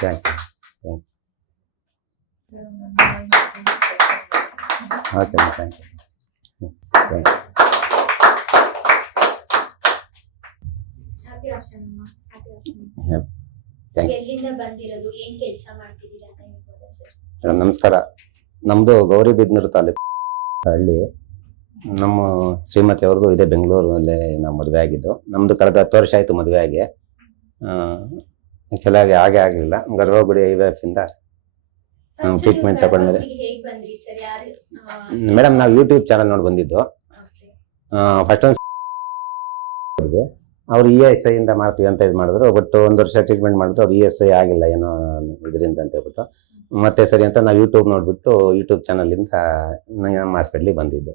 Thank you okay thank you thank you madam ನಮಸ್ಕಾರ. ನಮ್ಮದು ಗೌರಿಬಿದ್ನೂರು ತಾಲೂಕು ಹಳ್ಳಿ. ನಮ್ಮ ಶ್ರೀಮತಿ ಅವ್ರದ್ದು ಇದೆ ಬೆಂಗಳೂರಲ್ಲೇ ನಾವು ಮದುವೆ ಆಗಿದ್ದು. ನಮ್ದು ಕಳೆದ ಹತ್ತು ವರ್ಷ ಆಯಿತು ಮದುವೆ ಆಗಿ. ಚೆನ್ನಾಗಿ ಹಾಗೆ ಆಗಲಿಲ್ಲ. ಗರ್ಭಗುಡಿ ಇಂದ ಟ್ರೀಟ್ಮೆಂಟ್ ತಗೊಂಡ್ಮೇಲೆ. ಮೇಡಮ್ ನಾವು ಯೂಟ್ಯೂಬ್ ಚಾನಲ್ ನೋಡಿ ಬಂದಿದ್ದು. ಫಸ್ಟ್ ಒಂದು ಅವ್ರು ಇ ಎಸ್ ಐ ಇಂದ ಮಾಡ್ತೀವಿ ಅಂತ ಇದು ಮಾಡಿದ್ರು. ಬಟ್ ಒಂದು ವರ್ಷ ಟ್ರೀಟ್ಮೆಂಟ್ ಮಾಡಿದ್ರು. ಅವ್ರು ಇ ಎಸ್ ಐ ಆಗಿಲ್ಲ ಏನೋ ಇದರಿಂದ ಅಂತ ಹೇಳ್ಬಿಟ್ಟು. ಮತ್ತೆ ಸರಿ ಅಂತ ನಾವು ಯೂಟ್ಯೂಬ್ ನೋಡ್ಬಿಟ್ಟು ಯೂಟ್ಯೂಬ್ ಚಾನಲಿಂದ ನಮ್ಮ ಹಾಸ್ಪಿಟ್ಲಿಗೆ ಬಂದಿದ್ದು.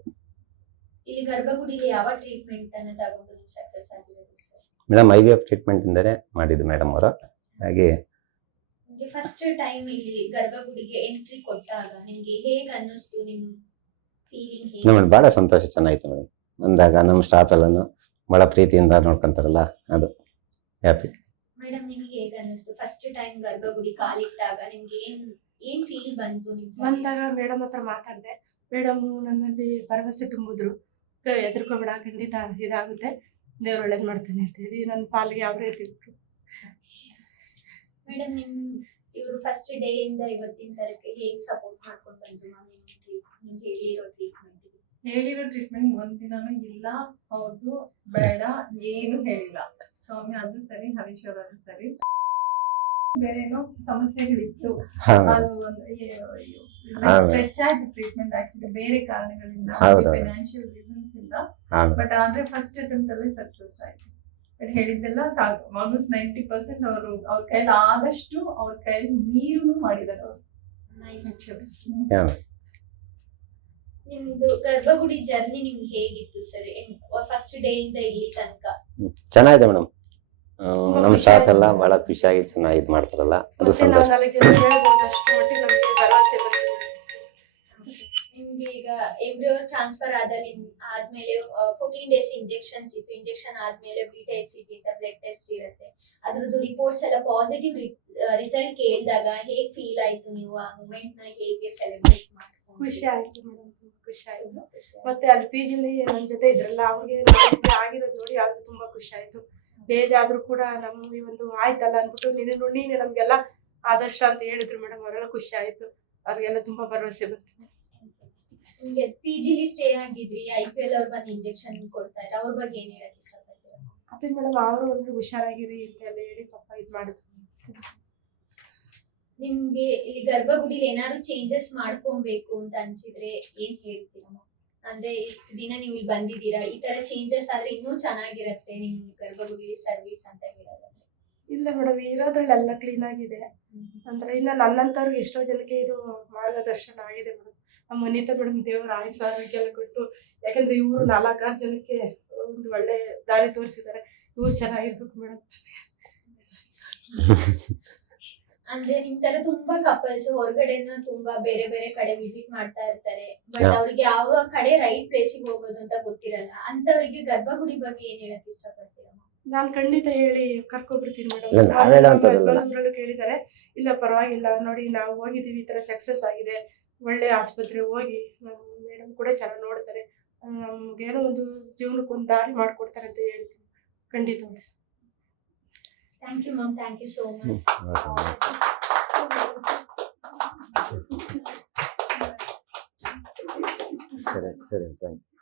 Madam I V F treatment ಮಾಡಿದ್ದು ಮೇಡಮ್ ಅವರು. ಹಾಗೆ ನಿಮ್ಗೆ ಫಸ್ಟ್ ಟೈಮ್ ಇಲ್ಲಿ ಗರ್ಭಗುಡಿಗೆ ಎಂಟ್ರಿ ಕೊಟ್ಟಾಗ ನಿಮಗೆ ಹೇಗ್ ಅನ್ನಿಸ್ತು ನಿಮ್ಮ ಫೀಲಿಂಗ್ ಹೇಗೆ? ಮೇಡಮ್ ಭಾಳ ಸಂತೋಷ ಚೆನ್ನಾಗಿತ್ತು ಮೇಡಮ್. ಅಂದಾಗ ನಮ್ಮ ಸ್ಟಾಫ್ ಎಲ್ಲಾನು ಭಾಳ ಪ್ರೀತಿಯಿಂದ ನೋಡ್ಕೊಂತಾರಲ್ಲ ಅದು ಹ್ಯಾಪಿ ಮೇಡಮ್ ನಿಮಗೆ ಹೇಗ್ ಅನ್ನಿಸ್ತು? ಫಸ್ಟ್ ಟೈಮ್ ಗರ್ಭಗುಡಿ ಕಾಲಿಟ್ಟಾಗ ನಿಮ್ಗೆ ಏನು ಏನು ಫೀಲ್ ಬಂತು ನಿಮ್ಗೆ? ಬಂದಾಗ ಮೇಡಮ್ ಹತ್ರ ಮಾತಾಡಿದೆ ಮೇಡಮ್ ನನ್ನಲ್ಲಿ ಭರವಸೆ ತುಂಬಿದ್ರು ಎದುರ್ಕೋಬೇಡ ಖಂಡಿತ ಇದಾಗುತ್ತೆ. ದೇವ್ರು ಒಳ್ಳೇದು ಮಾಡ್ತಾನೆ ಅಂತ ಹೇಳಿ ನನ್ನ ಪಾಲಿಗೆ ಯಾವ ರೀತಿ ಇತ್ತು ಮೇಡಮ್ ನಿಮ್ ಇವರು ಫಸ್ಟ್ ಡೇ ಇಂದ ಇವತ್ತಿನ ತನಕ ಹೇಗ್ ಸಪೋರ್ಟ್ ಮಾಡ್ಕೊಂಡು ಬಂದ್ರು ಮ್ಯಾಮ್ ಹೇಳಿರೋ ಟ್ರೀಟ್ಮೆಂಟ್ ಹೇಳಿರೋ ಟ್ರೀಟ್ಮೆಂಟ್ ಒಂದಿನಾನು ಇಲ್ಲ ಹೌದು ಬೇಡ ಏನು ಹೇಳಿಲ್ಲ. ಸ್ವಾಮಿ ಅದು ಸರಿ ಹರೀಶ್ ಅದು ಸರಿ. ಬೇರೆ ಏನೋ ಸಮಸ್ಯೆಗಳಿತ್ತು. ಅದು ಒಂದು. ಸ್ಟ್ರೆಚ್ ಆಯ್ತು ಟ್ರೀಟ್ಮೆಂಟ್ ಆಕ್ಚುಲಿ ಬೇರೆ ಕಾರಣಗಳಿಂದ. ಫೈನಾನ್ಷಿಯಲ್ ರೀಸನ್ಸ್ ಇಂದ. ಬಟ್ ಆದ್ರೆ ಫಸ್ಟ್ ಅಟೆಂಪ್ಟ್ ಅಲ್ಲಿ ಸಕ್ಸಸ್ ಆಯ್ತು. ಬಟ್ ಹೇಳಿದ್ದೆಲ್ಲ ಸಾಕು. ಆಲ್ಮೋಸ್ಟ್ ನೈಂಟಿ ಪರ್ಸೆಂಟ್ ಅವರು ಅವ್ರ ಕೈಲಿ ಆದಷ್ಟು ಅವ್ರ ಕೈಲಿ ಮೀರು ಮಾಡಿದಾರೆ ಅವರು. ನಿಮ್ದು ಗರ್ಭಗುಡಿ ಜರ್ನಿ ನಿಮ್ಗೆ ಹೇಗಿತ್ತು ಸರ್? ಫಸ್ಟ್ ಡೇ ಇಂದ ಇಲ್ಲಿ ತನಕ? ಚೆನ್ನಾಗಿದೆ ಮೇಡಮ್. ನಮ್ಮ ಸ್ಟಾಫ್ ಎಲ್ಲ ಬಹಳ ಖುಷಿಯಾಗಿ ಚೆನ್ನಾಗಿ ಇದು ಮಾಡ್ತಾರಲ್ಲ. ಅದು ಸಂತೋಷ. ನಮಗೆ ನಿಮ್ಗೆ ಈಗ ಎಂಬ್ರಿಯೋ ಟ್ರಾನ್ಸ್ಫರ್ ಆದ ಆದ್ಮೇಲೆ ಫೋರ್ಟೀನ್ ಡೇಸ್ ಇಂಜೆಕ್ಷನ್ಸ್ ಇತ್ತು. ಇಂಜೆಕ್ಷನ್ ಆದ್ಮೇಲೆ beta H C G blood test ಇರುತ್ತೆ. ಅದ್ರದ್ದು ರಿಪೋರ್ಟ್ಸ್ ಎಲ್ಲ ಪಾಸಿಟಿವ್ ರಿಸಲ್ಟ್ ಕೇಳಿದಾಗ ಹೇಗ್ ಫೀಲ್ ಆಯ್ತು ನೀವು ಆ ಮೂಮೆಂಟ್ನ ಹೇಗೆ ಸೆಲೆಬ್ರೇಟ್ ಮಾಡಿ ಖುಷಿ ಆಯ್ತು ಮೇಡಮ್ ಖುಷಿ ಆಯ್ತು. ಮತ್ತೆ ಅಲ್ಲಿ ಪಿ ಜಿಲಿ ನನ್ನ ಜೊತೆ ಇದ್ರಲ್ಲ ಅವ್ರಿಗೆ ಆಗಿರೋ ಆಗಿರೋದು ನೋಡಿ ಅವ್ರಿಗೆ ತುಂಬಾ ಖುಷಿ ಆಯ್ತು. ಬೇಜಾದ್ರೂ ಕೂಡ ನಮ್ಮ ಈ ಒಂದು ಆಯ್ತಲ್ಲ ಅನ್ಬಿಟ್ಟು ನೀನು ನೀನೆ ನಮ್ಗೆಲ್ಲ ಆದರ್ಶ ಅಂತ ಹೇಳಿದ್ರು ಮೇಡಮ್ ಅವರೆಲ್ಲ ಖುಷಿ ಆಯ್ತು. ಅವ್ರಿಗೆಲ್ಲ ತುಂಬಾ ಭರವಸೆ ಬಂತು. ನಿಮ್ಗೆ ಪಿ ಜಿಲಿ ಸ್ಟೇ ಆಗಿದ್ರಿ? ಐ ಪಿ ಎಲ್ ಅವ್ರು ಬಂದು ಇಂಜೆಕ್ಷನ್ ಕೊಡ್ತಾ ಇದ್ದಾರೆ ಅವ್ರ ಬಗ್ಗೆ ಏನ್ ಹೇಳಕ್ ಇಷ್ಟಪಡ್ತೀರಾ? ಅದೇ ಮೇಡಮ್ ಅವರು ಒಂದು ಹುಷಾರಾಗಿರಿ ಅಂತ ಎಲ್ಲ ಹೇಳಿ ಪಾಪ ಇದು ಮಾಡಿದ್ರು. ನಿಮ್ಗೆ ಇಲ್ಲಿ ಗರ್ಭಗುಡಿಲಿ ಏನಾದ್ರು ಚೇಂಜಸ್ ಮಾಡ್ಕೊಬೇಕು ಅಂತ ಅನ್ಸಿದ್ರೆ ಏನ್ ಹೇಳ್ತೀರಾ ಅಂದ್ರೆ ಇಷ್ಟು ದಿನ ನೀವು ಇಲ್ಲಿ ಬಂದಿದ್ದೀರಾ ಈ ತರ ಚೇಂಜಸ್ ಆದ್ರೆ ಇನ್ನೂ ಚೆನ್ನಾಗಿರತ್ತೆ ನಿಮ್ ಗರ್ಭಗುಡಿ ಸರ್ವಿಸ್ ಅಂತ ಹೇಳೋದಾದ್ರೆ. ಇಲ್ಲ ಮೇಡಮ್ ಇರೋದ್ರಲ್ಲೆಲ್ಲ ಕ್ಲೀನ್ ಆಗಿದೆ. ಅಂದ್ರೆ ಇನ್ನ ನನ್ನಂತವ್ರಿಗೆ ಎಷ್ಟೋ ಜನಕ್ಕೆ ಇದು ಮಾರ್ಗದರ್ಶನ ಆಗಿದೆ ಮೇಡಮ್ ನಮ್ಮ ಅನಿತಾ ಮೇಡಮ್ ದೇವರ ಆಯುಸ್ ಆರೋಗ್ಯ ಕೊಟ್ಟು ಯಾಕಂದ್ರೆ ಇವರು ನಾಲ್ಕಾರು ಜನಕ್ಕೆ ಒಂದು ಒಳ್ಳೆ ದಾರಿ ತೋರಿಸಿದ್ದಾರೆ. ಇವ್ರು ಚೆನ್ನಾಗಿರ್ಬೇಕು ಮೇಡಮ್. ಅಂದ್ರೆ ನಿಮ್ ತರ ತುಂಬಾ ಕಪಲ್ಸ್ ಹೊರಗಡೆನ ತುಂಬಾ ಬೇರೆ ಬೇರೆ ಕಡೆ ವಿಸಿಟ್ ಮಾಡ್ತಾ ಇರ್ತಾರೆ. ಬಟ್. ಅವ್ರಿಗೆ ಯಾವ ಕಡೆ ರೈಟ್ ಪ್ಲೇಸಿಗೆ ಹೋಗೋದು ಅಂತ ಗೊತ್ತಿರಲ್ಲ. ಅಂತವರಿಗೆ ಗರ್ಭಗುಡಿ ಬಗ್ಗೆ ಏನ್ ಹೇಳಕ್ ಇಷ್ಟಪಡ್ತೀರಾ? ನಾನ್ ನಾನು ಖಂಡಿತ ಹೇಳಿ ಕರ್ಕೊಬಿಡ್ತೀನಿ. ಮೇಡಮ್. ಕೇಳಿದ್ದಾರೆ ಇಲ್ಲ ಪರವಾಗಿಲ್ಲ. ನೋಡಿ ನಾವು ಹೋಗಿದೀವಿ ಈ ತರ ಸಕ್ಸಸ್ ಆಗಿದೆ. ಒಳ್ಳೆ ಆಸ್ಪತ್ರೆಗೆ ಹೋಗಿ ಮೇಡಮ್ ಕೂಡ ಚೆನ್ನಾಗಿ ನೋಡ್ತಾರೆ. ನಮ್ಗೇನೋ ಒಂದು ಜೀವನಕ್ಕೆ ಒಂದು ದಾರಿ ಮಾಡಿಕೊಡ್ತಾರೆ ಅಂತ ಹೇಳ್ತೀನಿ. ಖಂಡಿತ thank you ma'am thank you so much ಸರಿ ಸರಿ ಥ್ಯಾಂಕ್ ಯು